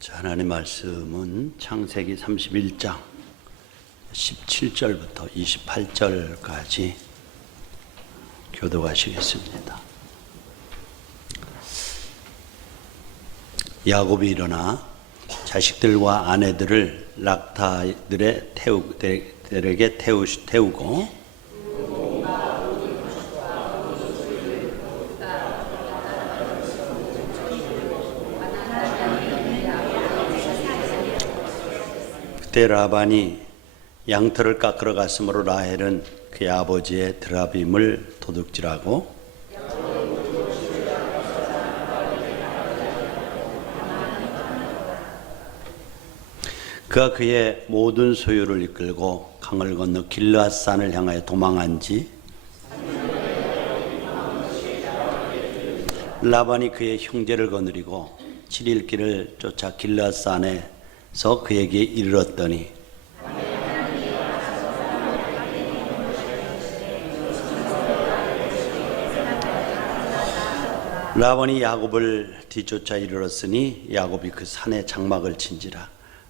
자, 하나님의 말씀은 창세기 31장 17절부터 28절까지 교독하시겠습니다. 야곱이 일어나 자식들과 아내들을 락타들에게 태우고 그때 라반이 양털을 깎으러 갔으므로 라헬은 그의 아버지의 드라빔을 도둑질하고 그가 그의 모든 소유를 이끌고 강을 건너 길르앗산을 향하여 도망한지 라반이 그의 형제를 거느리고 7일 길을 쫓아 길르앗산에서 그에게 이르렀더니 라반이 야곱을 뒤쫓아 이르렀으니 야곱이 그 산에 장막을 친지라.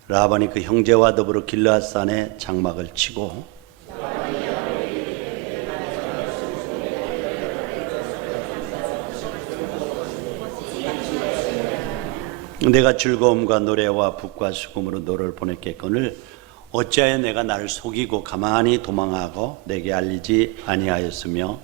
라반이 그 형제와 더불어 길르앗산에 장막을 치고 내가 즐거움과 노래와 북과 수금으로 너를 보냈겠거늘 어찌하여 내가 나를 속이고 가만히 도망하고 내게 알리지 아니하였으며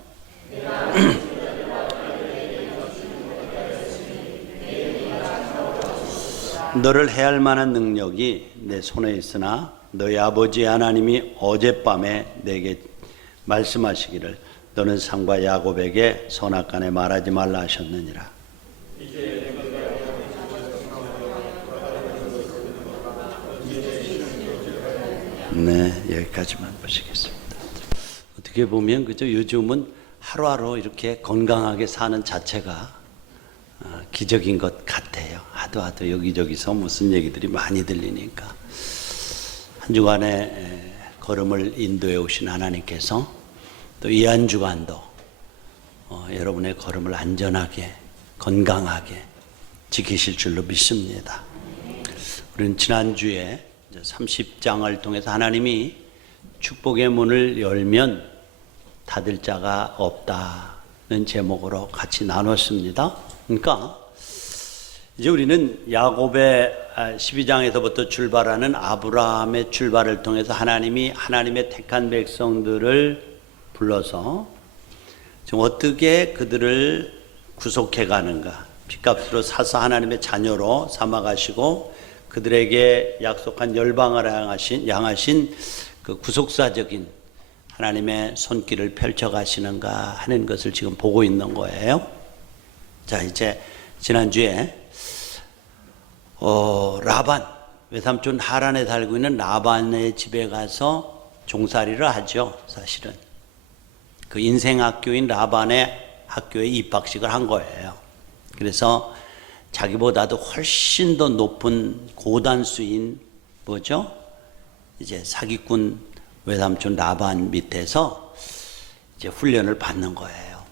너를 해할 만한 능력이 내 손에 있으나 너희 아버지 하나님이 어젯밤에 내게 말씀하시기를 너는 상과 야곱에게 선악간에 말하지 말라 하셨느니라. 네, 여기까지만 보시겠습니다. 어떻게 보면 그죠? 요즘은 하루하루 이렇게 건강하게 사는 자체가 기적인 것 같아요. 하도 여기저기서 무슨 얘기들이 많이 들리니까 한 주간의 걸음을 인도해 오신 하나님께서 또 이 한 주간도 여러분의 걸음을 안전하게 건강하게 지키실 줄로 믿습니다. 우리는 지난주에 30장을 통해서 하나님이 축복의 문을 열면 닫을 자가 없다는 제목으로 같이 나눴습니다. 그러니까 이제 우리는 야곱의 12장에서부터 출발하는 아브라함의 출발을 통해서 하나님이 하나님의 택한 백성들을 불러서 지금 어떻게 그들을 구속해 가는가, 핏값으로 사서 하나님의 자녀로 삼아가시고 그들에게 약속한 열방을 향하신 그 구속사적인 하나님의 손길을 펼쳐 가시는가 하는 것을 지금 보고 있는 거예요. 자, 이제 지난주에 라반, 외삼촌 하란에 살고 있는 라반의 집에 가서 종살이를 하죠. 사실은 그 인생 학교인 라반의 학교에 입학식을 한 거예요. 그래서 자기보다도 훨씬 더 높은 고단수인 뭐죠? 이제 사기꾼 외삼촌 라반 밑에서 이제 훈련을 받는 거예요.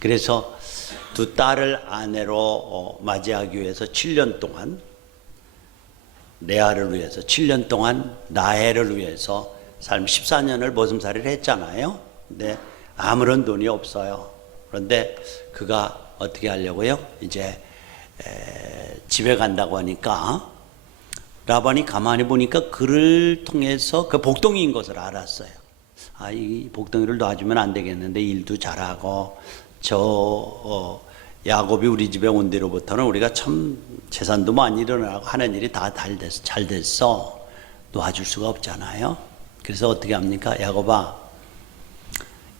그래서 두 딸을 아내로 맞이하기 위해서 7년 동안 레아를 위해서 7년 동안 라헬을 위해서 삶 14년을 머슴살이를 했잖아요. 근데 아무런 돈이 없어요. 그런데 그가 어떻게 하려고요? 이제 집에 간다고 하니까 라반이 가만히 보니까 그를 통해서 그 복덩이인 것을 알았어요. 아, 이 복덩이를 놔주면 안 되겠는데 일도 잘하고 야곱이 우리 집에 온 뒤로부터는 우리가 참 재산도 많이 일어나고 하는 일이 다 잘 됐어. 놔줄 수가 없잖아요. 그래서 어떻게 합니까? 야곱아,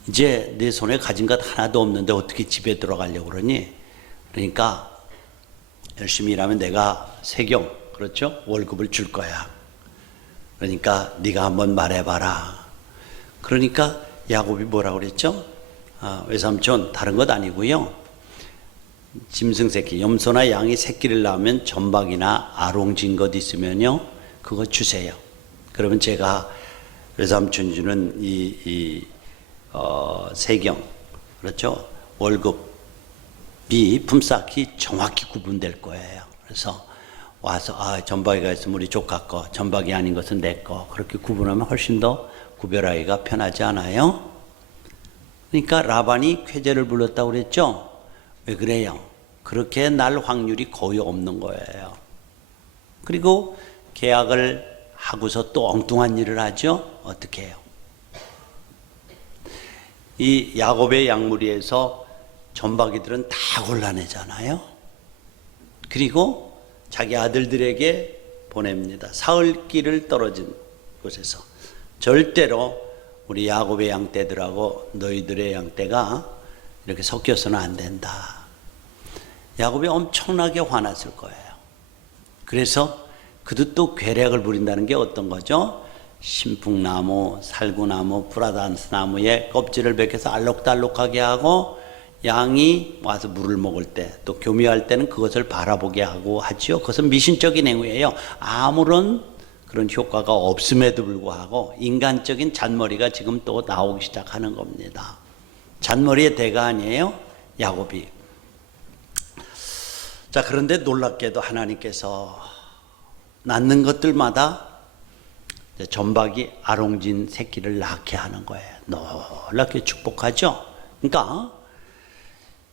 이제 내 손에 가진 것 하나도 없는데 어떻게 집에 들어가려고 그러니? 그러니까 열심히 일하면 내가 세경, 그렇죠? 월급을 줄 거야. 그러니까 네가 한번 말해봐라. 그러니까 야곱이 뭐라고 그랬죠? 외삼촌, 다른 것 아니고요. 짐승 새끼, 염소나 양이 새끼를 낳으면 점박이나 아롱진 것 있으면요, 그거 주세요. 그러면 제가 외삼촌 주는 세경, 그렇죠? 월급이 품삯이 정확히 구분될 거예요. 그래서 와서 전박이가 있으면 우리 조카 거, 전박이 아닌 것은 내 거, 그렇게 구분하면 훨씬 더 구별하기가 편하지 않아요? 그러니까 라반이 쾌재를 불렀다고 그랬죠? 왜 그래요? 그렇게 날 확률이 거의 없는 거예요. 그리고 계약을 하고서 또 엉뚱한 일을 하죠? 어떻게 해요? 이 야곱의 양무리에서 전박이들은 다 곤란해잖아요. 그리고 자기 아들들에게 보냅니다. 사흘길을 떨어진 곳에서 절대로 우리 야곱의 양떼들하고 너희들의 양떼가 이렇게 섞여서는 안 된다. 야곱이 엄청나게 화났을 거예요. 그래서 그도 또 괴력을 부린다는 게 어떤 거죠? 신풍나무, 살구나무, 브라단스나무에 껍질을 벗겨서 알록달록하게 하고 양이 와서 물을 먹을 때 또 교미할 때는 그것을 바라보게 하고 하지요. 그것은 미신적인 행위예요. 아무런 그런 효과가 없음에도 불구하고 인간적인 잔머리가 지금 또 나오기 시작하는 겁니다. 잔머리의 대가 아니에요? 야곱이. 자, 그런데 놀랍게도 하나님께서 낳는 것들마다 전박이 아롱진 새끼를 낳게 하는 거예요. 놀랍게 축복하죠. 그러니까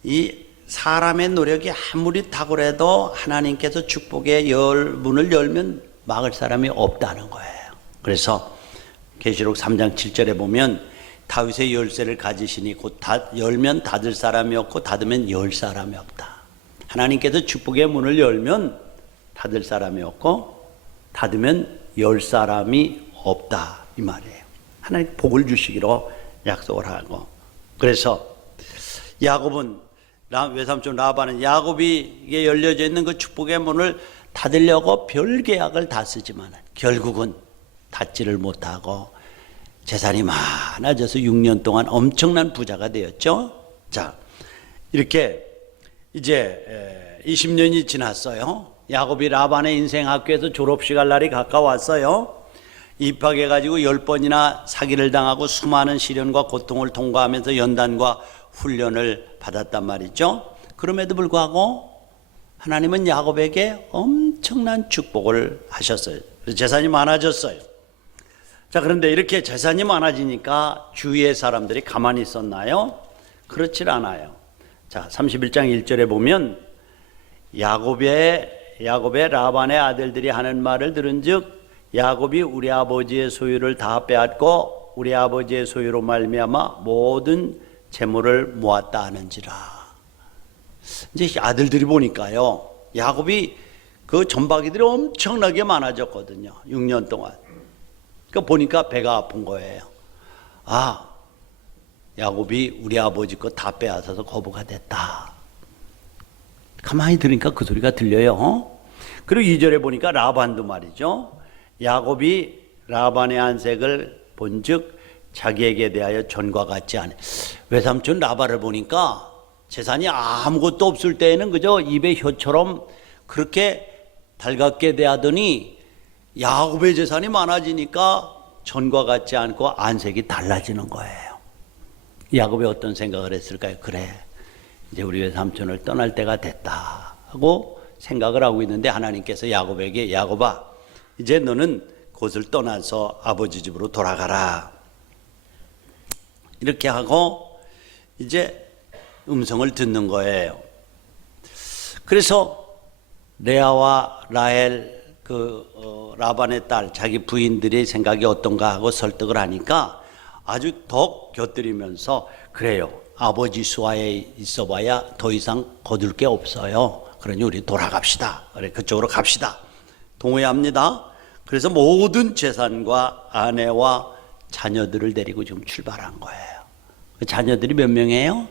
이 사람의 노력이 아무리 탁월해도 하나님께서 축복의 문을 열면 막을 사람이 없다는 거예요. 그래서 계시록 3장 7절에 보면 다윗의 열쇠를 가지시니 곧 열면 닫을 사람이 없고 닫으면 열 사람이 없다. 하나님께서 축복의 문을 열면 닫을 사람이 없고 닫으면 열 사람이 없다, 이 말이에요. 하나님 복을 주시기로 약속을 하고, 그래서 야곱은 외삼촌 라반은 야곱이게 열려져 있는 그 축복의 문을 닫으려고 별 계약을 다 쓰지만 결국은 닫지를 못하고 재산이 많아져서 6년 동안 엄청난 부자가 되었죠. 자, 이렇게 이제 20년이 지났어요. 야곱이 라반의 인생 학교에서 졸업식 할 날이 가까웠어요. 입학해가지고 10번이나 사기를 당하고 수많은 시련과 고통을 통과하면서 연단과 훈련을 받았단 말이죠. 그럼에도 불구하고 하나님은 야곱에게 엄청난 축복을 하셨어요. 재산이 많아졌어요. 자, 그런데 이렇게 재산이 많아지니까 주위의 사람들이 가만히 있었나요? 그렇지 않아요. 자, 31장 1절에 보면 야곱의 라반의 아들들이 하는 말을 들은즉 야곱이 우리 아버지의 소유를 다 빼앗고 우리 아버지의 소유로 말미암아 모든 재물을 모았다 하는지라. 이제 아들들이 보니까요, 야곱이 그 전박이들이 엄청나게 많아졌거든요. 6년 동안. 그러니까 보니까 배가 아픈 거예요. 야곱이 우리 아버지 거 다 빼앗아서 거부가 됐다. 가만히 들으니까 그 소리가 들려요. 그리고 2절에 보니까 라반도 말이죠. 야곱이 라반의 안색을 본즉 자기에게 대하여 전과 같지 않아. 외삼촌 라반을 보니까 재산이 아무것도 없을 때에는 그저 입에 혀처럼 그렇게 달갑게 대하더니 야곱의 재산이 많아지니까 전과 같지 않고 안색이 달라지는 거예요. 야곱이 어떤 생각을 했을까요? 그래, 이제 우리 외삼촌을 떠날 때가 됐다 하고 생각을 하고 있는데 하나님께서 야곱에게 야곱아, 이제 너는 곳을 떠나서 아버지 집으로 돌아가라. 이렇게 하고 이제 음성을 듣는 거예요. 그래서 레아와 라헬 라반의 딸 자기 부인들의 생각이 어떤가 하고 설득을 하니까 아주 더 곁들이면서 그래요. 아버지 수하에 있어봐야 더 이상 거둘 게 없어요. 그러니 우리 돌아갑시다. 그래, 그쪽으로 갑시다. 동의합니다. 그래서 모든 재산과 아내와 자녀들을 데리고 지금 출발한 거예요. 그 자녀들이 몇 명이에요?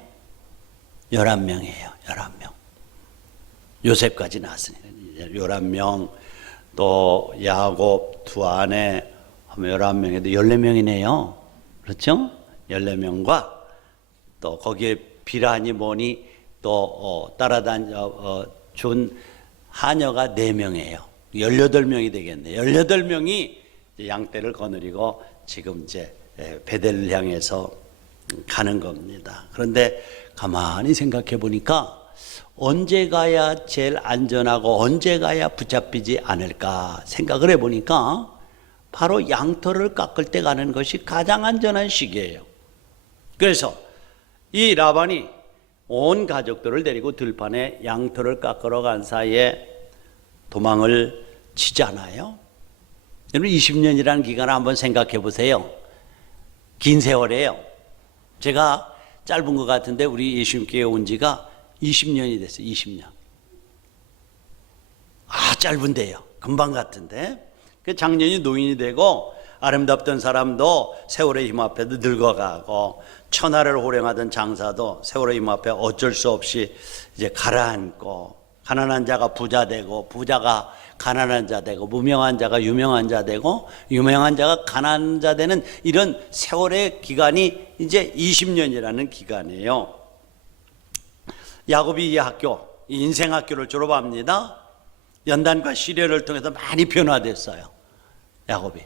11명이에요. 11명. 요셉까지 낳았으니 11명, 또 야곱 두 아내 하면 11명에도 14명이네요. 그렇죠? 14명과 또 거기에 비라니 뭐니 또 준 하녀가 4명이에요. 18명이 되겠네. 18명이 양떼를 거느리고 지금 이제 베델을 향해서 가는 겁니다. 그런데 가만히 생각해 보니까 언제 가야 제일 안전하고 언제 가야 붙잡히지 않을까 생각을 해보니까 바로 양털을 깎을 때 가는 것이 가장 안전한 시기예요. 그래서 이 라반이 온 가족들을 데리고 들판에 양털을 깎으러 간 사이에 도망을 치잖아요. 여러분 20년이라는 기간을 한번 생각해 보세요. 긴 세월이에요. 제가 짧은 것 같은데 우리 예수님께 온 지가 20년이 됐어요. 20년. 짧은데요. 금방 같은데. 그 작년이 노인이 되고 아름답던 사람도 세월의 힘 앞에도 늙어가고 천하를 호령하던 장사도 세월의 힘 앞에 어쩔 수 없이 이제 가라앉고 가난한 자가 부자 되고 부자가 가난한 자 되고 무명한 자가 유명한 자 되고 유명한 자가 가난한 자 되는 이런 세월의 기간이 이제 20년이라는 기간이에요. 야곱이 이 학교, 이 인생 학교를 졸업합니다. 연단과 시련을 통해서 많이 변화됐어요. 야곱이.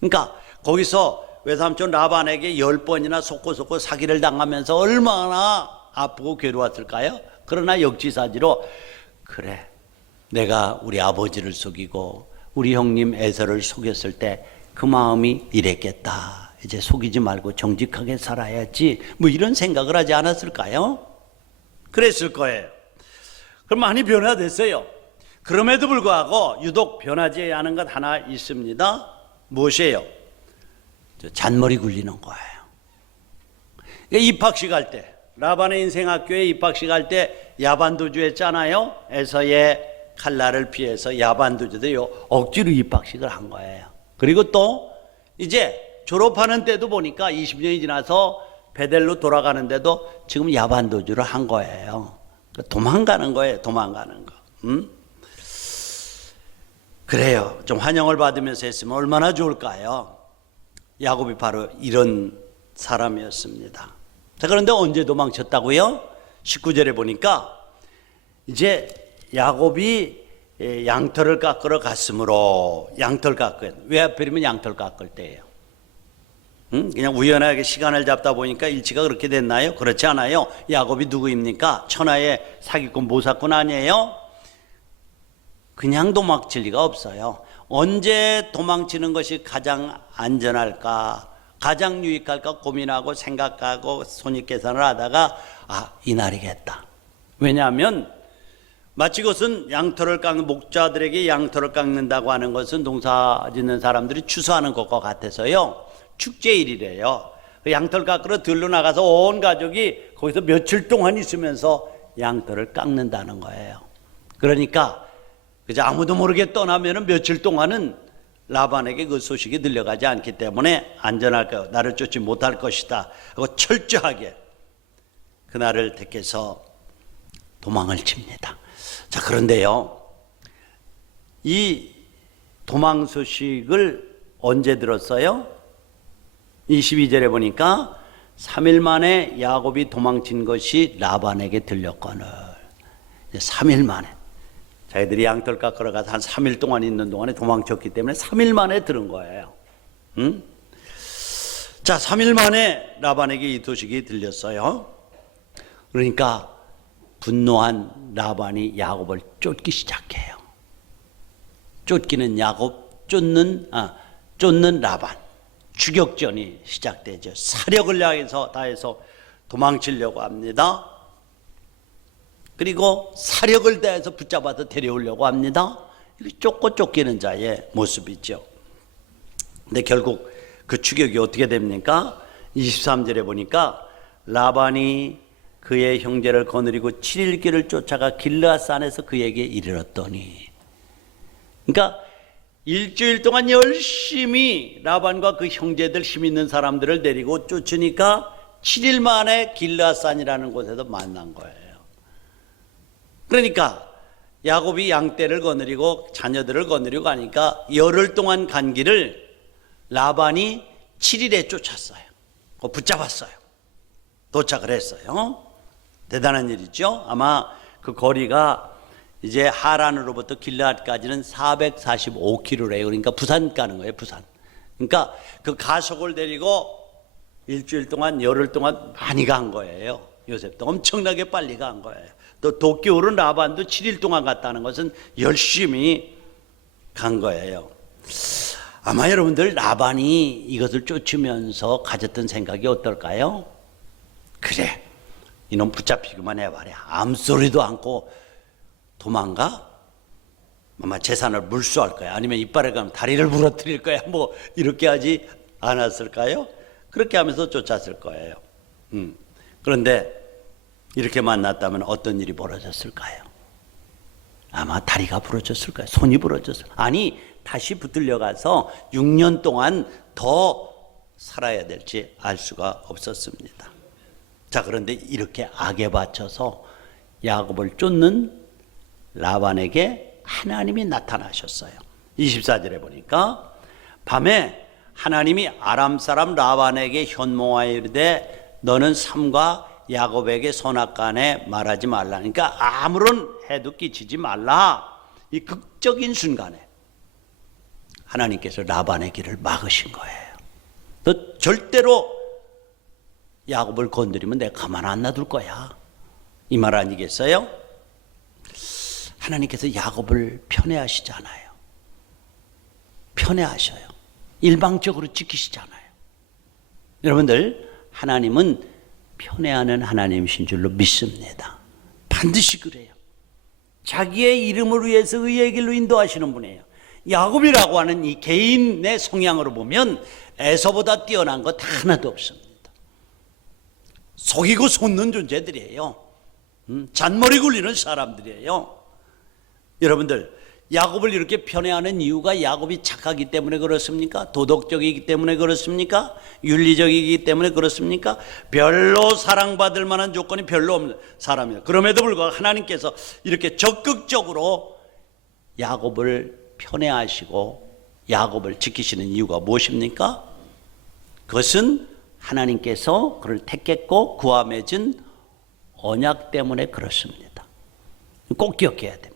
그러니까 거기서 외삼촌 라반에게 10번이나 속고 사기를 당하면서 얼마나 아프고 괴로웠을까요? 그러나 역지사지로 그래, 내가 우리 아버지를 속이고 우리 형님 에서를 속였을 때 그 마음이 이랬겠다. 이제 속이지 말고 정직하게 살아야지. 뭐 이런 생각을 하지 않았을까요? 그랬을 거예요. 그럼 많이 변화됐어요. 그럼에도 불구하고 유독 변하지 않은 것 하나 있습니다. 무엇이에요? 잔머리 굴리는 거예요. 입학식 할 때, 라반의 인생학교에 입학식 할 때 야반도주 했잖아요. 에서의 칼날을 피해서 야반도주도 억지로 입학식을 한 거예요. 그리고 또 이제 졸업하는 때도 보니까 20년이 지나서 베델로 돌아가는데도 지금 야반도주를 한 거예요. 도망가는 거예요. 도망가는 거. 그래요. 좀 환영을 받으면서 했으면 얼마나 좋을까요? 야곱이 바로 이런 사람이었습니다. 자, 그런데 언제 도망쳤다고요? 19절에 보니까 이제 야곱이 양털을 깎으러 갔으므로, 양털 깎은, 왜 하필이면 양털 깎을 때예요? 그냥 우연하게 시간을 잡다 보니까 일치가 그렇게 됐나요? 그렇지 않아요. 야곱이 누구입니까? 천하의 사기꾼 모사꾼 아니에요? 그냥 도망칠 리가 없어요. 언제 도망치는 것이 가장 안전할까, 가장 유익할까 고민하고 생각하고 손익계산을 하다가 이날이겠다. 왜냐하면 마치 그것은 양털을 깎는, 목자들에게 양털을 깎는다고 하는 것은 농사 짓는 사람들이 추수하는 것과 같아서요, 축제일이래요. 양털 깎으러 들러 나가서 온 가족이 거기서 며칠 동안 있으면서 양털을 깎는다는 거예요. 그러니까 그저 아무도 모르게 떠나면은 며칠 동안은 라반에게 그 소식이 들려가지 않기 때문에 안전할 거예요. 나를 쫓지 못할 것이다 하고 철저하게 그날을 택해서 도망을 칩니다. 자, 그런데요, 이 도망 소식을 언제 들었어요? 22절에 보니까 3일 만에 야곱이 도망친 것이 라반에게 들렸거늘. 3일 만에. 자기들이 양털 깎으러 가서 한 3일 동안 있는 동안에 도망쳤기 때문에 3일 만에 들은 거예요. 자, 3일 만에 라반에게 이 소식이 들렸어요. 그러니까 분노한 라반이 야곱을 쫓기 시작해요. 쫓기는 야곱, 쫓는 라반. 추격전이 시작되죠. 사력을 다해서 도망치려고 합니다. 그리고 사력을 다해서 붙잡아서 데려오려고 합니다. 쫓고 쫓기는 자의 모습이죠. 근데 결국 그 추격이 어떻게 됩니까? 23절에 보니까 라반이 그의 형제를 거느리고 7일 길을 쫓아가 길르앗산에서 그에게 이르렀더니, 그러니까 일주일 동안 열심히 라반과 그 형제들, 힘 있는 사람들을 데리고 쫓으니까 7일 만에 길르앗산이라는 곳에서 만난 거예요. 그러니까 야곱이 양떼를 거느리고 자녀들을 거느리고 가니까 열흘 동안 간 길을 라반이 7일에 쫓았어요. 붙잡았어요. 도착을 했어요. 대단한 일이죠. 아마 그 거리가 이제 하란으로부터 길르앗까지는 445km래요. 그러니까 부산 가는 거예요. 부산. 그러니까 그 가속을 데리고 일주일 동안, 열흘 동안 많이 간 거예요. 요셉도 엄청나게 빨리 간 거예요. 또 도끼오른 라반도 7일 동안 갔다는 것은 열심히 간 거예요. 아마 여러분들 라반이 이것을 쫓으면서 가졌던 생각이 어떨까요? 그래, 이놈 붙잡히기만 해봐라. 암소리도 않고 도망가? 아마 재산을 물수할 거야. 아니면 이빨에 가면 다리를 부러뜨릴 거야. 뭐 이렇게 하지 않았을까요? 그렇게 하면서 쫓았을 거예요. 그런데 이렇게 만났다면 어떤 일이 벌어졌을까요? 아마 다리가 부러졌을 거예요. 손이 부러졌을 거예요. 아니, 다시 붙들려 가서 6년 동안 더 살아야 될지 알 수가 없었습니다. 자, 그런데 이렇게 악에 바쳐서 야곱을 쫓는 라반에게 하나님이 나타나셨어요. 24절에 보니까 밤에 하나님이 아람 사람 라반에게 현몽하여 이르되 너는 삼가 야곱에게 선악간에 말하지 말라. 그러니까 아무런 해도 끼치지 말라. 이 극적인 순간에 하나님께서 라반의 길을 막으신 거예요. 너 절대로 야곱을 건드리면 내가 가만 안 놔둘 거야. 이 말 아니겠어요? 하나님께서 야곱을 편애하시잖아요. 편애하셔요. 일방적으로 지키시잖아요. 여러분들, 하나님은 편애하는 하나님이신 줄로 믿습니다. 반드시 그래요. 자기의 이름을 위해서 의의 길로 인도하시는 분이에요. 야곱이라고 하는 이 개인의 성향으로 보면 에서보다 뛰어난 것 하나도 없습니다. 속이고 속는 존재들이에요. 잔머리 굴리는 사람들이에요. 여러분들, 야곱을 이렇게 편애하는 이유가 야곱이 착하기 때문에 그렇습니까? 도덕적이기 때문에 그렇습니까? 윤리적이기 때문에 그렇습니까? 별로 사랑받을 만한 조건이 별로 없는 사람이에요. 그럼에도 불구하고 하나님께서 이렇게 적극적으로 야곱을 편애하시고 야곱을 지키시는 이유가 무엇입니까? 그것은 하나님께서 그를 택했고 그와 맺은 언약 때문에 그렇습니다. 꼭 기억해야 됩니다.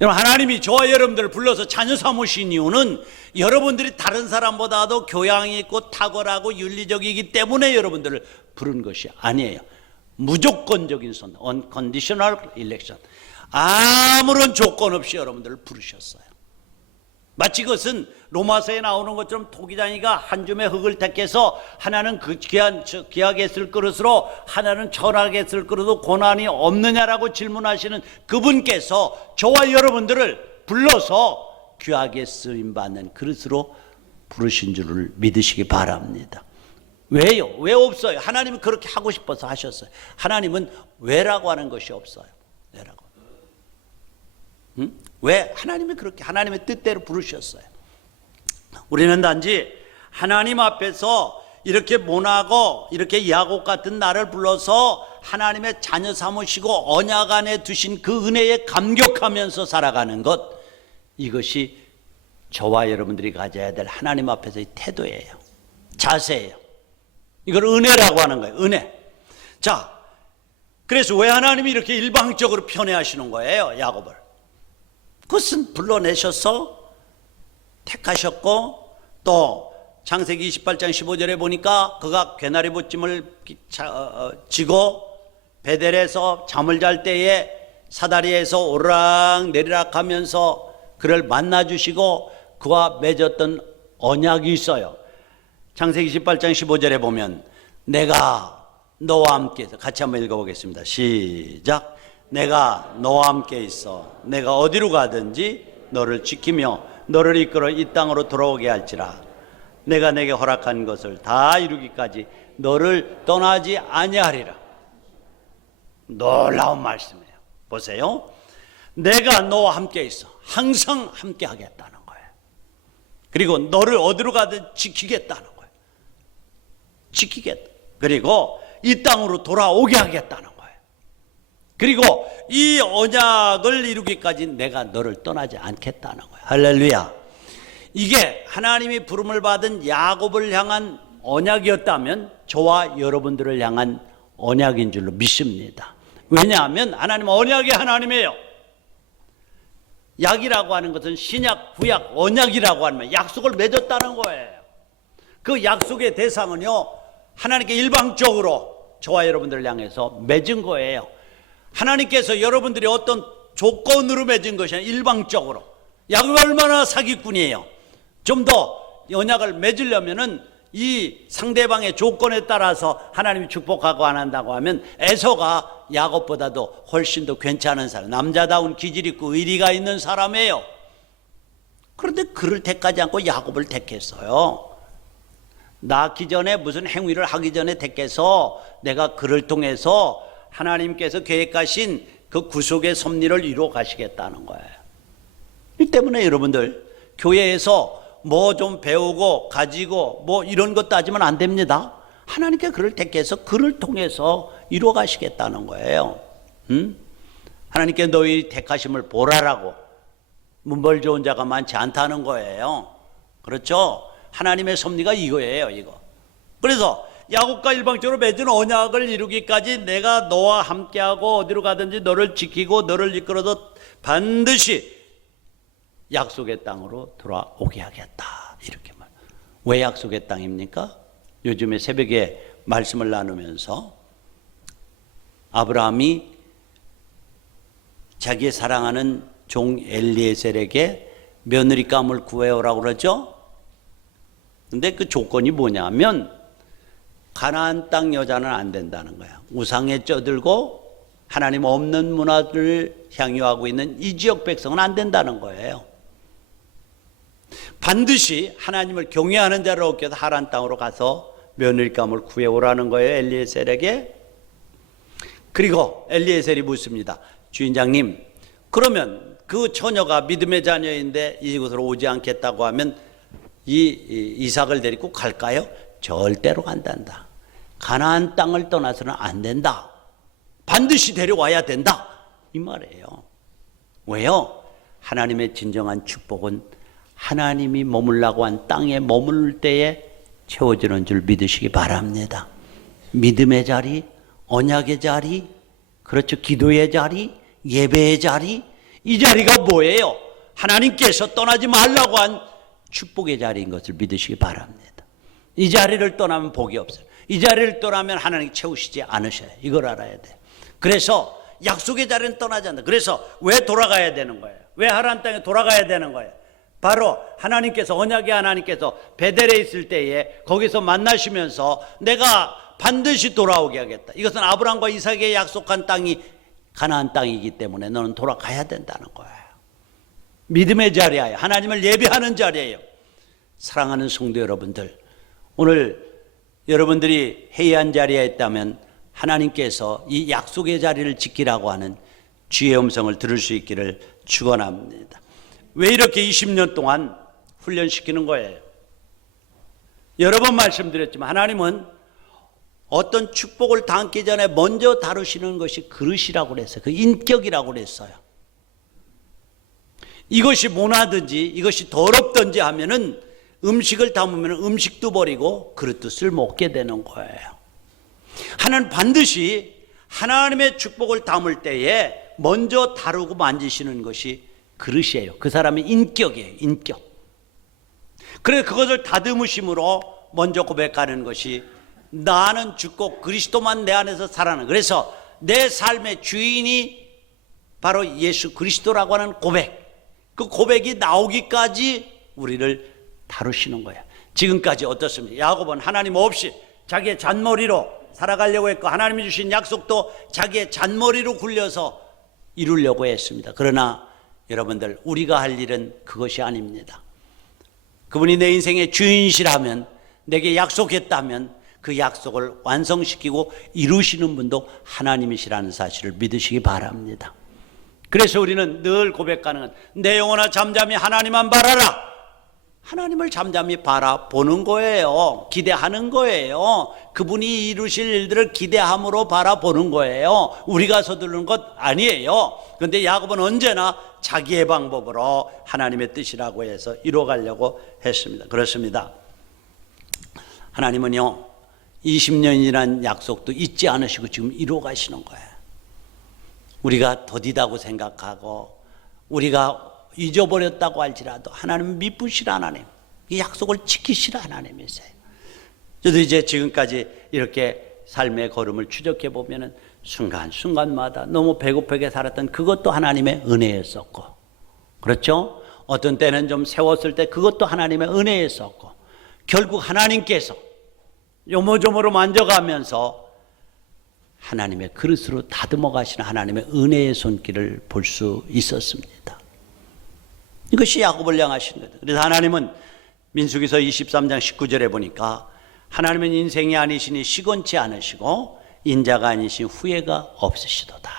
여러분, 하나님이 저와 여러분들을 불러서 자녀 삼으신 이유는 여러분들이 다른 사람보다도 교양이 있고 탁월하고 윤리적이기 때문에 여러분들을 부른 것이 아니에요. 무조건적인 선, unconditional election. 아무런 조건 없이 여러분들을 부르셨어요. 마치 그것은 로마서에 나오는 것처럼 토기장이가 한 줌의 흙을 택해서 하나는 그 귀하게 쓸 그릇으로 하나는 천하게 쓸 그릇으로 고난이 없느냐라고 질문하시는 그분께서 저와 여러분들을 불러서 귀하게 쓰임받는 그릇으로 부르신 줄을 믿으시기 바랍니다. 왜요? 왜 없어요? 하나님은 그렇게 하고 싶어서 하셨어요. 하나님은 왜라고 하는 것이 없어요. 왜라고. 왜? 하나님이 그렇게 하나님의 뜻대로 부르셨어요. 우리는 단지 하나님 앞에서 이렇게 모나고 이렇게 야곱 같은 나를 불러서 하나님의 자녀 삼으시고 언약 안에 두신 그 은혜에 감격하면서 살아가는 것, 이것이 저와 여러분들이 가져야 될 하나님 앞에서의 태도예요. 자세예요. 이걸 은혜라고 하는 거예요. 은혜. 자, 그래서 왜 하나님이 이렇게 일방적으로 편애하시는 거예요? 야곱을. 그것은 불러내셔서 택하셨고, 또 창세기 28장 15절에 보니까 그가 괴나리 보찜을 지고 베델에서 잠을 잘 때에 사다리에서 오르락 내리락 하면서 그를 만나주시고 그와 맺었던 언약이 있어요. 창세기 18장 15절에 보면 내가 너와 함께 해서 같이 한번 읽어보겠습니다. 시작. 내가 너와 함께 있어 내가 어디로 가든지 너를 지키며 너를 이끌어 이 땅으로 돌아오게 할지라. 내가 내게 허락한 것을 다 이루기까지 너를 떠나지 아니하리라. 놀라운 말씀이에요. 보세요. 내가 너와 함께 있어. 항상 함께 하겠다는 거예요. 그리고 너를 어디로 가든 지키겠다는 거예요. 지키겠다. 그리고 이 땅으로 돌아오게 하겠다는 거예요. 그리고 이 언약을 이루기까지 내가 너를 떠나지 않겠다는 거예요. 할렐루야. 이게 하나님이 부름을 받은 야곱을 향한 언약이었다면 저와 여러분들을 향한 언약인 줄로 믿습니다. 왜냐하면 하나님은 언약의 하나님이에요. 약이라고 하는 것은 신약, 구약, 언약이라고 하면 약속을 맺었다는 거예요. 그 약속의 대상은요, 하나님께 일방적으로 저와 여러분들을 향해서 맺은 거예요. 하나님께서 여러분들이 어떤 조건으로 맺은 것이 아니라 일방적으로. 야곱이 얼마나 사기꾼이에요. 좀 더 언약을 맺으려면은 이 상대방의 조건에 따라서 하나님이 축복하고 안 한다고 하면 에서가 야곱보다도 훨씬 더 괜찮은 사람, 남자다운 기질 있고 의리가 있는 사람이에요. 그런데 그를 택하지 않고 야곱을 택했어요. 낳기 전에 무슨 행위를 하기 전에 택해서 내가 그를 통해서 하나님께서 계획하신 그 구속의 섭리를 이루어 가시겠다는 거예요. 이 때문에 여러분들 교회에서 뭐 좀 배우고 가지고 뭐 이런 것 따지면 안 됩니다. 하나님께 그를 택해서 그를 통해서 이루어 가시겠다는 거예요. 하나님께 너희 택하심을 보라라고. 문벌 좋은 자가 많지 않다는 거예요. 그렇죠? 하나님의 섭리가 이거예요, 이거. 그래서 야곱과 일방적으로 맺은 언약을 이루기까지 내가 너와 함께하고 어디로 가든지 너를 지키고 너를 이끌어서 반드시 약속의 땅으로 돌아오게 하겠다. 이렇게 말. 왜 약속의 땅입니까? 요즘에 새벽에 말씀을 나누면서 아브라함이 자기의 사랑하는 종 엘리에셀에게 며느리감을 구해오라고 그러죠. 근데 그 조건이 뭐냐면 가나안 땅 여자는 안 된다는 거야. 우상에 쪄들고 하나님 없는 문화를 향유하고 있는 이 지역 백성은 안 된다는 거예요. 반드시 하나님을 경외하는 자를 얻기 위해서 하란 땅으로 가서 며느리감을 구해오라는 거예요, 엘리에셀에게. 그리고 엘리에셀이 묻습니다. 주인장님, 그러면 그 처녀가 믿음의 자녀인데 이곳으로 오지 않겠다고 하면 이삭을 데리고 갈까요? 절대로 간단다. 가나안 땅을 떠나서는 안 된다. 반드시 데려와야 된다. 이 말이에요. 왜요? 하나님의 진정한 축복은 하나님이 머물라고 한 땅에 머물 때에 채워지는 줄 믿으시기 바랍니다. 믿음의 자리, 언약의 자리, 그렇죠, 기도의 자리, 예배의 자리, 이 자리가 뭐예요? 하나님께서 떠나지 말라고 한 축복의 자리인 것을 믿으시기 바랍니다. 이 자리를 떠나면 복이 없어요. 이 자리를 떠나면 하나님 채우시지 않으셔요. 이걸 알아야 돼요. 그래서 약속의 자리는 떠나지 않는다. 그래서 왜 돌아가야 되는 거예요? 왜 하나님 땅에 돌아가야 되는 거예요? 바로 하나님께서, 언약의 하나님께서 베델에 있을 때에 거기서 만나시면서 내가 반드시 돌아오게 하겠다. 이것은 아브라함과 이삭에게 약속한 땅이 가나안 땅이기 때문에 너는 돌아가야 된다는 거예요. 믿음의 자리예요. 하나님을 예배하는 자리예요. 사랑하는 성도 여러분들, 오늘 여러분들이 해이한 자리에 있다면 하나님께서 이 약속의 자리를 지키라고 하는 주의 음성을 들을 수 있기를 축원합니다. 왜 이렇게 20년 동안 훈련시키는 거예요? 여러 번 말씀드렸지만 하나님은 어떤 축복을 담기 전에 먼저 다루시는 것이 그릇이라고 그랬어요. 그 인격이라고 그랬어요. 이것이 모나든지 이것이 더럽든지 하면은 음식을 담으면 음식도 버리고 그릇도 쓸모없게 되는 거예요. 하나님 반드시 하나님의 축복을 담을 때에 먼저 다루고 만지시는 것이 그릇이에요. 그 사람의 인격이에요. 인격. 그래서 그것을 다듬으심으로 먼저 고백하는 것이 나는 죽고 그리스도만 내 안에서 살아나는, 그래서 내 삶의 주인이 바로 예수 그리스도라고 하는 고백, 그 고백이 나오기까지 우리를 다루시는 거예요. 지금까지 어떻습니까? 야곱은 하나님 없이 자기의 잔머리로 살아가려고 했고 하나님이 주신 약속도 자기의 잔머리로 굴려서 이루려고 했습니다. 그러나 여러분들, 우리가 할 일은 그것이 아닙니다. 그분이 내 인생의 주인이시라면, 내게 약속했다면 그 약속을 완성시키고 이루시는 분도 하나님이시라는 사실을 믿으시기 바랍니다. 그래서 우리는 늘 고백하는 건 내 영혼아 잠잠히 하나님만 바라라. 하나님을 잠잠히 바라보는 거예요. 기대하는 거예요. 그분이 이루실 일들을 기대함으로 바라보는 거예요. 우리가 서두르는 것 아니에요. 그런데 야곱은 언제나 자기의 방법으로 하나님의 뜻이라고 해서 이루어가려고 했습니다. 그렇습니다. 하나님은요 20년이라는 약속도 잊지 않으시고 지금 이루어가시는 거예요. 우리가 더디다고 생각하고 우리가 잊어버렸다고 할지라도 하나님은 미쁘실 하나님, 이 약속을 지키실 하나님이세요. 저도 이제 지금까지 이렇게 삶의 걸음을 추적해 보면은 순간순간마다 너무 배고프게 살았던 그것도 하나님의 은혜였었고, 그렇죠? 어떤 때는 좀 세웠을 때 그것도 하나님의 은혜였었고, 결국 하나님께서 요모조모로 만져가면서 하나님의 그릇으로 다듬어 가시는 하나님의 은혜의 손길을 볼 수 있었습니다. 이것이 야곱을 향하신 거예요. 그래서 하나님은 민수기서 23장 19절에 보니까 하나님은 인생이 아니시니 시건치 않으시고 인자가 아니신 후회가 없으시도다.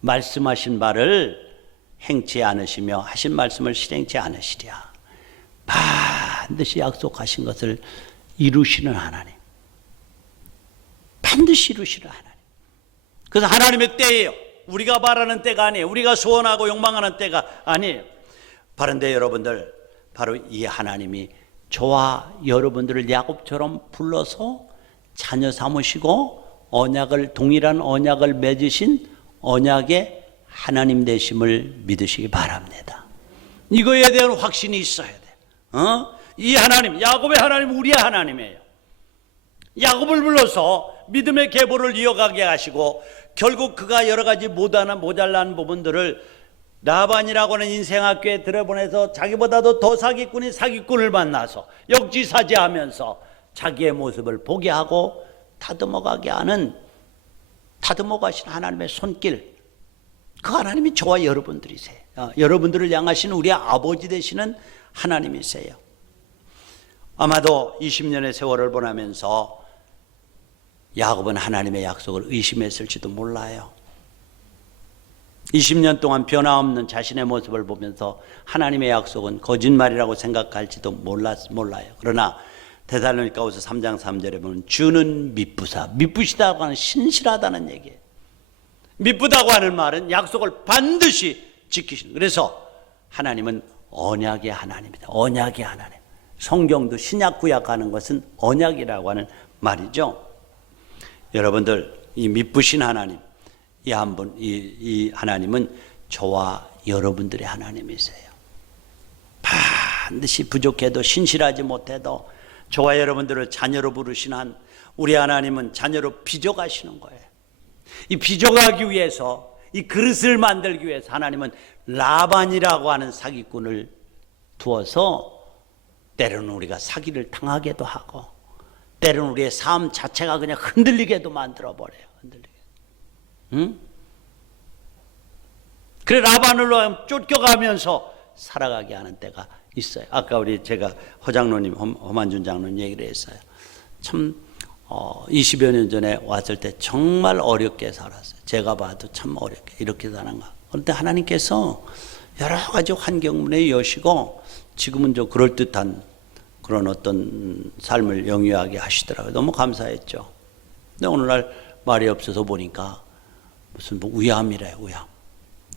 말씀하신 바를 행치 않으시며 하신 말씀을 실행치 않으시랴. 반드시 약속하신 것을 이루시는 하나님, 반드시 이루시는 하나님. 그래서 하나님의 때예요. 우리가 바라는 때가 아니에요. 우리가 소원하고 욕망하는 때가 아니에요. 바른데 여러분들, 바로 이 하나님이 저와 여러분들을 야곱처럼 불러서 자녀 삼으시고 언약을, 동일한 언약을 맺으신 언약의 하나님 되심을 믿으시기 바랍니다. 이거에 대한 확신이 있어야 돼. 이 하나님, 야곱의 하나님, 우리의 하나님이에요. 야곱을 불러서 믿음의 계보를 이어가게 하시고 결국 그가 여러 가지 모자란 부분들을 라반이라고 하는 인생학교에 들여보내서 자기보다도 더 사기꾼이 사기꾼을 만나서 역지사지하면서 자기의 모습을 보게 하고 다듬어가게 하는, 다듬어 가신 하나님의 손길, 그 하나님이 저와 여러분들이세요. 여러분들을 향하신 우리 아버지 되시는 하나님이세요. 아마도 20년의 세월을 보내면서 야곱은 하나님의 약속을 의심했을지도 몰라요. 20년 동안 변화없는 자신의 모습을 보면서 하나님의 약속은 거짓말이라고 생각할지도 몰라요. 그러나 데살로니가후서 3장 3절에 보면 주는 미쁘사, 미쁘시다고 하는 신실하다는 얘기예요. 미쁘다고 하는 말은 약속을 반드시 지키시는. 그래서 하나님은 언약의 하나님입니다. 언약의 하나님. 성경도 신약 구약 하는 것은 언약이라고 하는 말이죠. 여러분들, 이 미쁘신 하나님, 이 하나님은 저와 여러분들의 하나님이세요. 반드시 부족해도 신실하지 못해도 저와 여러분들을 자녀로 부르신 한 우리 하나님은 자녀로 빚어가시는 거예요. 이 빚어가기 위해서, 이 그릇을 만들기 위해서 하나님은 라반이라고 하는 사기꾼을 두어서 때로는 우리가 사기를 당하게도 하고 때로는 우리의 삶 자체가 그냥 흔들리게도 만들어버려요. 흔들리게. 응? 그래 라반으로 쫓겨가면서 살아가게 하는 때가 있어요. 아까 제가 허장로님, 허만준 장로님 얘기를 했어요. 참 20여 년 전에 왔을 때 정말 어렵게 살았어요. 제가 봐도 참 어렵게 이렇게 사는가. 그런데 하나님께서 여러 가지 환경문에 여시고 지금은 좀 그럴듯한 그런 어떤 삶을 영위하게 하시더라고요. 너무 감사했죠. 근데 오늘날 말이 없어서 보니까 무슨 우ям이래요. 우얌.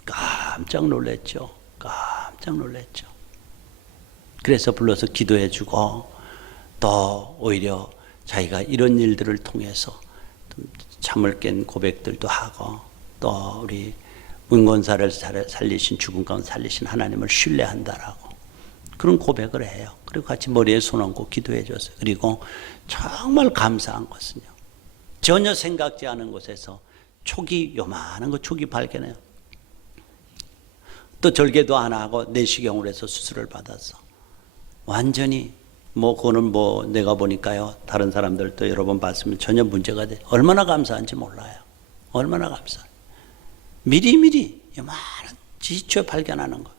깜짝 놀랐죠. 깜짝 놀랐죠. 그래서 불러서 기도해 주고 또 오히려 자기가 이런 일들을 통해서 잠을 깬 고백들도 하고 또 우리 문건사를 살리신, 죽은 가운데 살리신 하나님을 신뢰한다라고 그런 고백을 해요. 그리고 같이 머리에 손 얹고 기도해 줬어요. 그리고 정말 감사한 것은요, 전혀 생각지 않은 곳에서 요만한 거 촉이 발견해요. 또 절개도 안 하고 내시경을 해서 수술을 받았어. 완전히 그거는 내가 보니까요, 다른 사람들도 여러 번 봤으면 전혀 문제가 돼. 얼마나 감사한지 몰라요. 얼마나 감사해. 미리미리 요만한 지체 발견하는 거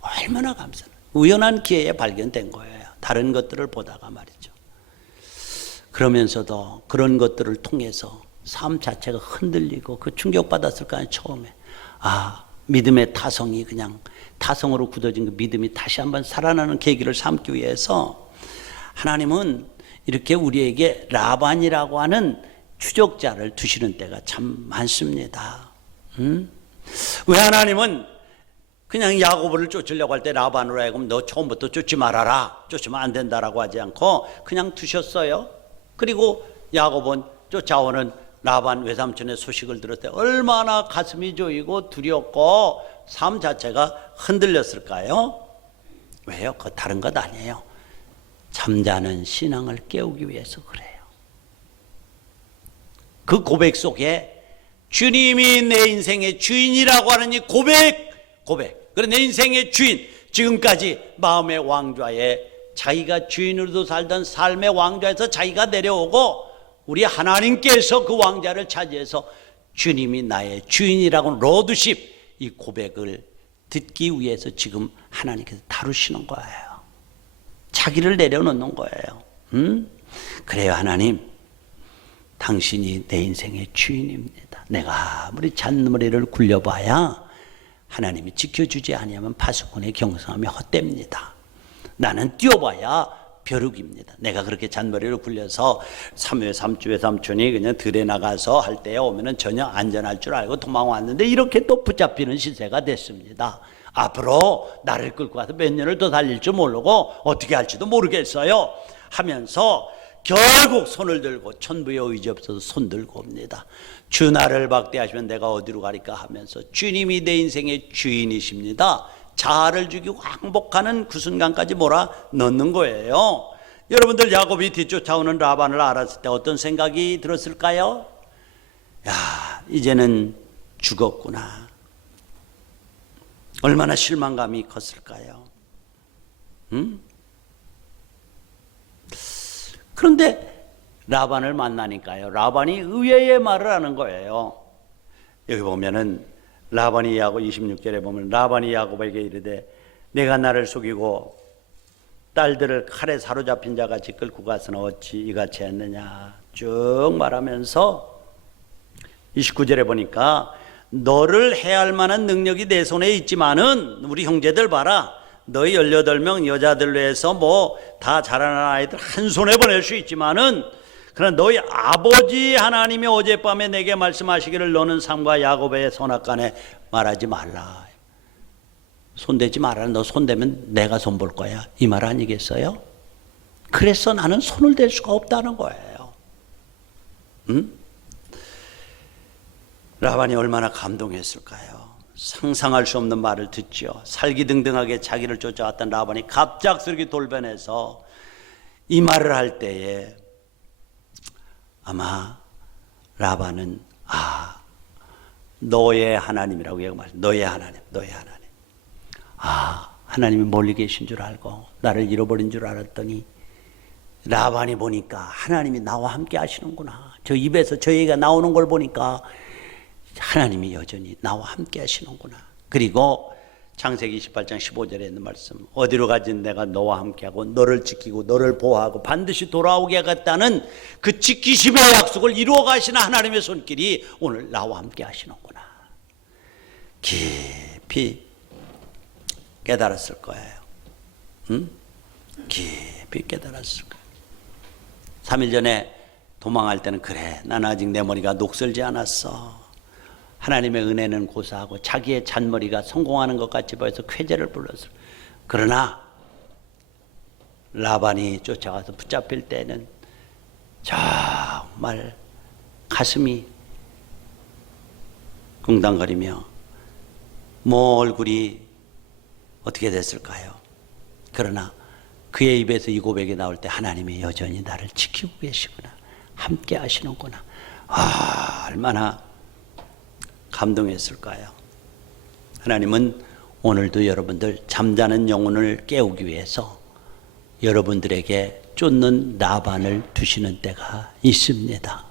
얼마나 감사해. 우연한 기회에 발견된 거예요. 다른 것들을 보다가 말이죠. 그러면서도 그런 것들을 통해서 삶 자체가 흔들리고 그 충격받았을 거 아니에요. 처음에 믿음의 타성이 그냥 타성으로 굳어진 그 믿음이 다시 한번 살아나는 계기를 삼기 위해서 하나님은 이렇게 우리에게 라반이라고 하는 추적자를 두시는 때가 참 많습니다. 왜 하나님은 그냥 야곱을 쫓으려고 할 때 라반으로 하여금 너 처음부터 쫓지 말아라, 쫓으면 안 된다라고 하지 않고 그냥 두셨어요. 그리고 야곱은 쫓아오는 라반 외삼촌의 소식을 들을 때 얼마나 가슴이 조이고 두렵고 삶 자체가 흔들렸을까요? 왜요? 그거 다른 것 아니에요. 잠자는 신앙을 깨우기 위해서 그래요. 그 고백 속에 주님이 내 인생의 주인이라고 하는 이 고백. 그래, 내 인생의 주인. 지금까지 마음의 왕좌에 자기가 주인으로도 살던 삶의 왕좌에서 자기가 내려오고 우리 하나님께서 그 왕좌를 차지해서 주님이 나의 주인이라고 로드십, 이 고백을 듣기 위해서 지금 하나님께서 다루시는 거예요. 자기를 내려놓는 거예요. 그래요, 하나님. 당신이 내 인생의 주인입니다. 내가 아무리 잔머리를 굴려봐야 하나님이 지켜주지 아니하면 파수꾼의 경성함이 헛됩니다. 나는 뛰어봐야 벼룩입니다. 내가 그렇게 잔머리를 굴려서 3회 3주에 삼촌이 그냥 들에 나가서 할 때에 오면은 전혀 안전할 줄 알고 도망왔는데 이렇게 또 붙잡히는 시세가 됐습니다. 앞으로 나를 끌고 가서 몇 년을 더 달릴 줄 모르고 어떻게 할지도 모르겠어요 하면서 결국 손을 들고 천부의 의지 없어서 손 들고 옵니다. 주 나를 박대하시면 내가 어디로 가리까 하면서 주님이 내 인생의 주인이십니다. 자아를 죽이고 항복하는 그 순간까지 몰아 넣는 거예요. 여러분들 야곱이 뒤쫓아오는 라반을 알았을 때 어떤 생각이 들었을까요? 야, 이제는 죽었구나. 얼마나 실망감이 컸을까요? 그런데 라반을 만나니까요, 라반이 의외의 말을 하는 거예요. 여기 보면은 라반이 야곱 26절에 보면 라반이 야곱에게 이르되 내가 나를 속이고 딸들을 칼에 사로잡힌 자같이 끌고 가서는 어찌 이같이 했느냐 쭉 말하면서 29절에 보니까 너를 해할 만한 능력이 내 손에 있지만은 우리 형제들 봐라, 너희 18명 여자들로 해서 뭐 다 자라난 아이들 한 손에 보낼 수 있지만은 그러나 너희 아버지 하나님이 어젯밤에 내게 말씀하시기를 너는 삼과 야곱의 선악간에 말하지 말라. 손대지 말라. 너 손대면 내가 손볼 거야. 이 말 아니겠어요? 그래서 나는 손을 댈 수가 없다는 거예요. 라반이 얼마나 감동했을까요? 상상할 수 없는 말을 듣죠. 살기등등하게 자기를 쫓아왔던 라반이 갑작스럽게 돌변해서 이 말을 할 때에 아마 라반은 너의 하나님이라고 얘기했어요. 너의 하나님. 하나님이 멀리 계신 줄 알고 나를 잃어버린 줄 알았더니 라반이 보니까 하나님이 나와 함께 하시는구나. 저 입에서 저 얘기가 나오는 걸 보니까 하나님이 여전히 나와 함께 하시는구나. 그리고 창세기 28장 15절에 있는 말씀, 어디로 가진 내가 너와 함께하고 너를 지키고 너를 보호하고 반드시 돌아오게 하겠다는 그 지키심의 약속을 이루어 가시는 하나님의 손길이 오늘 나와 함께 하시는구나. 깊이 깨달았을 거예요. 깊이 깨달았을 거예요. 3일 전에 도망할 때는 그래, 난 아직 내 머리가 녹슬지 않았어. 하나님의 은혜는 고사하고 자기의 잔머리가 성공하는 것 같이 보여서 쾌재를 불렀어요. 그러나 라반이 쫓아가서 붙잡힐 때는 정말 가슴이 쿵당거리며 뭐 얼굴이 어떻게 됐을까요? 그러나 그의 입에서 이 고백이 나올 때 하나님이 여전히 나를 지키고 계시구나, 함께 하시는구나. 얼마나 감동했을까요? 하나님은 오늘도 여러분들 잠자는 영혼을 깨우기 위해서 여러분들에게 쫓는 라반을 두시는 때가 있습니다.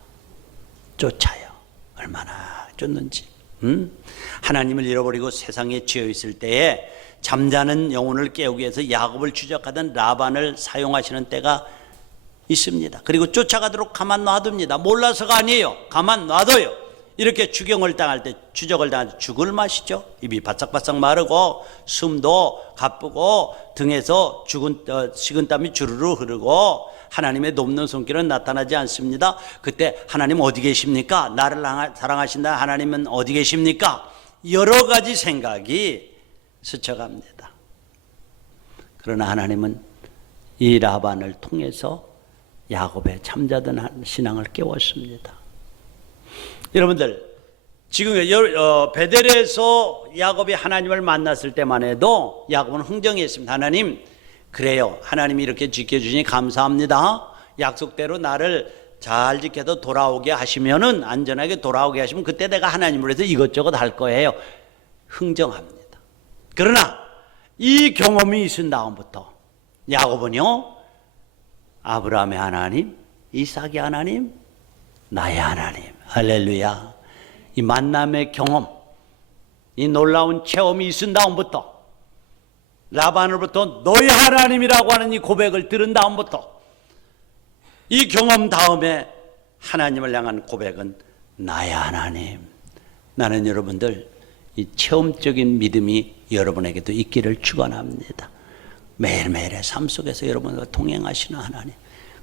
쫓아요. 얼마나 쫓는지. 하나님을 잃어버리고 세상에 지어 있을 때에 잠자는 영혼을 깨우기 위해서 야곱을 추적하던 라반을 사용하시는 때가 있습니다. 그리고 쫓아가도록 가만 놔둡니다. 몰라서가 아니에요. 가만 놔둬요. 이렇게 추격을 당할 때, 추적을 당할 때 죽을 맛이죠. 입이 바싹바싹 마르고 숨도 가쁘고 등에서 식은땀이 주르르 흐르고 하나님의 돕는 손길은 나타나지 않습니다. 그때 하나님 어디 계십니까? 나를 사랑하신다 하나님은 어디 계십니까? 여러 가지 생각이 스쳐갑니다. 그러나 하나님은 이 라반을 통해서 야곱의 잠자던 신앙을 깨웠습니다. 여러분들, 지금 베델에서 야곱이 하나님을 만났을 때만 해도 야곱은 흥정했습니다. 하나님, 그래요. 하나님이 이렇게 지켜주시니 감사합니다. 약속대로 나를 잘 지켜도 돌아오게 하시면은, 안전하게 돌아오게 하시면 그때 내가 하나님으로 해서 이것저것 할 거예요. 흥정합니다. 그러나 이 경험이 있은 다음부터 야곱은요, 아브라함의 하나님, 이삭의 하나님, 나의 하나님, 할렐루야. 이 만남의 경험, 이 놀라운 체험이 있은 다음부터, 라반으로부터 너의 하나님이라고 하는 이 고백을 들은 다음부터, 이 경험 다음에 하나님을 향한 고백은 나의 하나님. 나는 여러분들 이 체험적인 믿음이 여러분에게도 있기를 축원합니다. 매일매일의 삶 속에서 여러분과 동행하시는 하나님.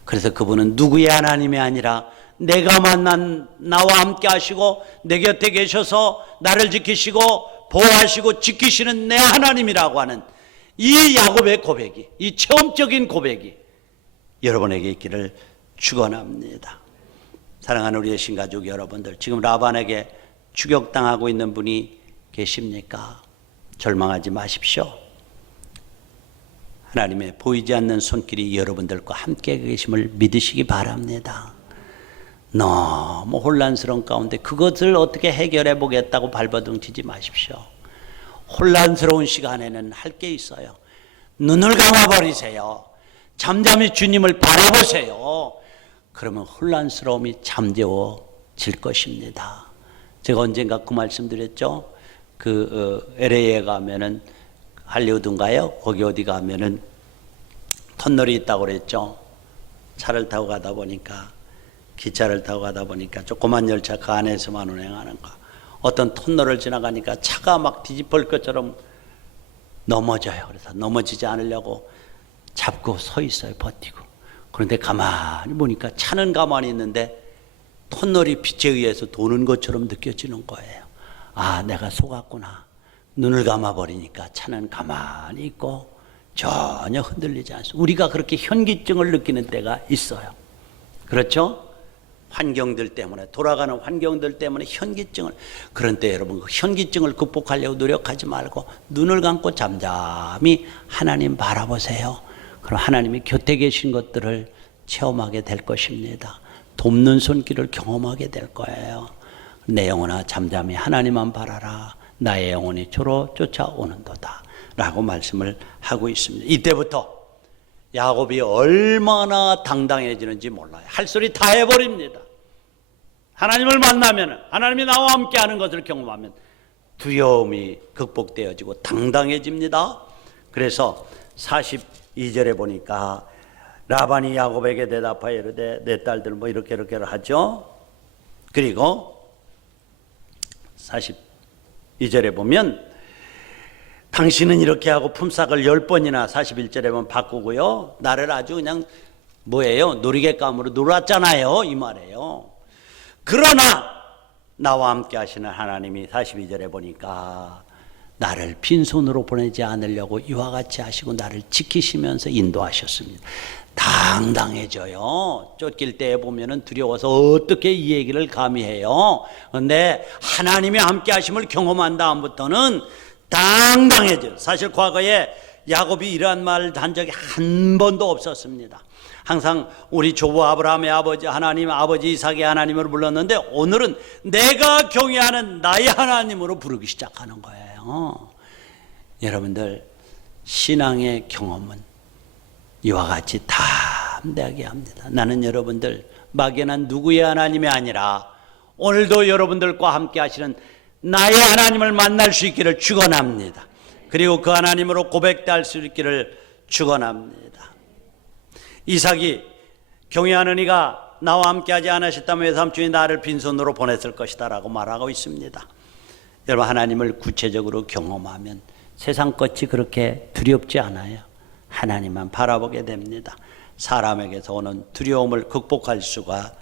그래서 그분은 누구의 하나님이 아니라 내가 만난 나와 함께 하시고 내 곁에 계셔서 나를 지키시고 보호하시고 지키시는 내 하나님이라고 하는 이 야곱의 고백이, 이 체험적인 고백이 여러분에게 있기를 축원합니다. 사랑하는 우리의 신가족 여러분들, 지금 라반에게 추격당하고 있는 분이 계십니까? 절망하지 마십시오. 하나님의 보이지 않는 손길이 여러분들과 함께 계심을 믿으시기 바랍니다. 너무 혼란스러운 가운데 그것을 어떻게 해결해 보겠다고 발버둥 치지 마십시오. 혼란스러운 시간에는 할 게 있어요. 눈을 감아버리세요. 잠잠히 주님을 바라보세요. 그러면 혼란스러움이 잠재워질 것입니다. 제가 언젠가 그 말씀 드렸죠. LA에 가면은 할리우드인가요? 거기 어디 가면은 터널이 있다고 그랬죠. 차를 타고 가다 보니까, 기차를 타고 가다 보니까 조그만 열차 그 안에서만 운행하는 거. 어떤 터널을 지나가니까 차가 막 뒤집을 것처럼 넘어져요. 그래서 넘어지지 않으려고 잡고 서 있어요. 버티고. 그런데 가만히 보니까 차는 가만히 있는데 터널이 빛에 의해서 도는 것처럼 느껴지는 거예요. 아, 내가 속았구나. 눈을 감아버리니까 차는 가만히 있고 전혀 흔들리지 않습니다. 우리가 그렇게 현기증을 느끼는 때가 있어요. 그렇죠? 환경들 때문에, 돌아가는 환경들 때문에 현기증을, 그런 때 여러분 그 현기증을 극복하려고 노력하지 말고 눈을 감고 잠잠히 하나님 바라보세요. 그럼 하나님이 곁에 계신 것들을 체험하게 될 것입니다. 돕는 손길을 경험하게 될 거예요. 내 영혼아 잠잠히 하나님만 바라라. 나의 영혼이 주로 쫓아오는도다 라고 말씀을 하고 있습니다. 이때부터 야곱이 얼마나 당당해지는지 몰라요. 할 소리 다 해버립니다. 하나님을 만나면, 하나님이 나와 함께 하는 것을 경험하면 두려움이 극복되어지고 당당해집니다. 그래서 42절에 보니까 라반이 야곱에게 대답하여 이르되 내 딸들 뭐 이렇게 하죠. 그리고 42절에 보면 당신은 이렇게 하고 품삯을 10번이나 41절에 보면 바꾸고요. 나를 아주 그냥 놀이개감으로 놀았잖아요. 이 말이에요. 그러나 나와 함께 하시는 하나님이 42절에 보니까 나를 빈손으로 보내지 않으려고 이와 같이 하시고 나를 지키시면서 인도하셨습니다. 당당해져요. 쫓길 때 보면은 두려워서 어떻게 이 얘기를 감히 해요. 그런데 하나님이 함께 하심을 경험한 다음부터는 당당해져요. 사실 과거에 야곱이 이러한 말을 한 적이 한 번도 없었습니다. 항상 우리 조부 아브라함의 아버지 하나님, 아버지 이삭의 하나님으로 불렀는데 오늘은 내가 경외하는 나의 하나님으로 부르기 시작하는 거예요. 여러분들 신앙의 경험은 이와 같이 담대하게 합니다. 나는 여러분들 막연한 누구의 하나님이 아니라 오늘도 여러분들과 함께 하시는 나의 하나님을 만날 수 있기를 축원합니다. 그리고 그 하나님으로 고백할 수 있기를 축원합니다. 이삭이 경외하는 이가 나와 함께 하지 않으셨다면 외삼촌이 나를 빈손으로 보냈을 것이다 라고 말하고 있습니다. 여러분 하나님을 구체적으로 경험하면 세상 것이 그렇게 두렵지 않아요. 하나님만 바라보게 됩니다. 사람에게서 오는 두려움을 극복할 수가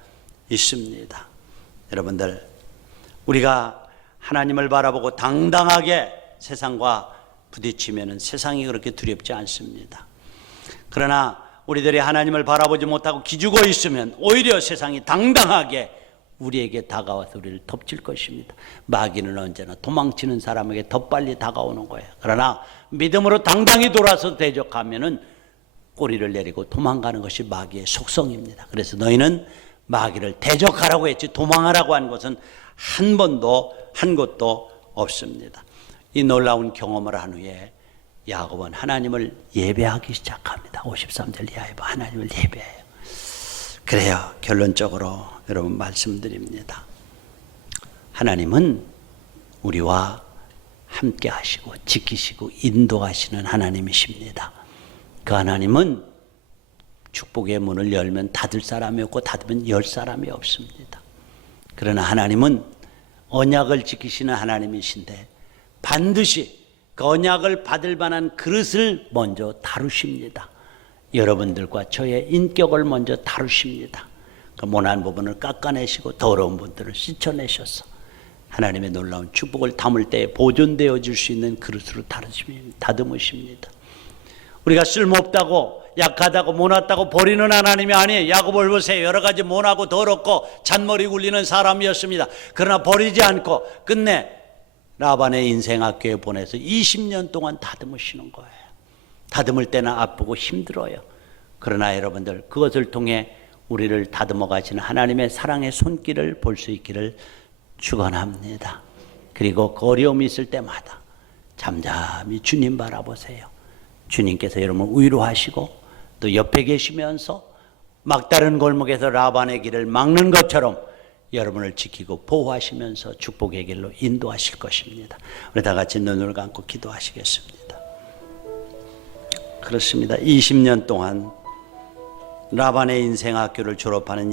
있습니다. 여러분들 우리가 하나님을 바라보고 당당하게 세상과 부딪히면 세상이 그렇게 두렵지 않습니다. 그러나 우리들이 하나님을 바라보지 못하고 기죽어 있으면 오히려 세상이 당당하게 우리에게 다가와서 우리를 덮칠 것입니다. 마귀는 언제나 도망치는 사람에게 더 빨리 다가오는 거예요. 그러나 믿음으로 당당히 돌아서 대적하면은 꼬리를 내리고 도망가는 것이 마귀의 속성입니다. 그래서 너희는 마귀를 대적하라고 했지 도망하라고 한 것은 한 곳도 없습니다. 이 놀라운 경험을 한 후에 야곱은 하나님을 예배하기 시작합니다. 53절 이하에 하나님을 예배해요. 그래요. 결론적으로 여러분 말씀드립니다. 하나님은 우리와 함께 하시고 지키시고 인도하시는 하나님이십니다. 그 하나님은 축복의 문을 열면 닫을 사람이 없고 닫으면 열 사람이 없습니다. 그러나 하나님은 언약을 지키시는 하나님이신데 반드시 그 언약을 받을 만한 그릇을 먼저 다루십니다. 여러분들과 저의 인격을 먼저 다루십니다. 그 모난 부분을 깎아내시고 더러운 분들을 씻어내셔서 하나님의 놀라운 축복을 담을 때에 보존되어 줄 수 있는 그릇으로 다듬으십니다. 우리가 쓸모없다고 약하다고 모났다고 버리는 하나님이 아니에요. 야곱을 보세요. 여러 가지 모나고 더럽고 잔머리 굴리는 사람이었습니다. 그러나 버리지 않고 끝내 라반의 인생학교에 보내서 20년 동안 다듬으시는 거예요. 다듬을 때는 아프고 힘들어요. 그러나 여러분들 그것을 통해 우리를 다듬어 가시는 하나님의 사랑의 손길을 볼 수 있기를 축원합니다. 그리고 그 어려움이 있을 때마다 잠잠히 주님 바라보세요. 주님께서 여러분을 위로하시고 또 옆에 계시면서 막다른 골목에서 라반의 길을 막는 것처럼 여러분을 지키고 보호하시면서 축복의 길로 인도하실 것입니다. 우리 다 같이 눈을 감고 기도하시겠습니다. 그렇습니다. 20년 동안 라반의 인생 학교를 졸업하는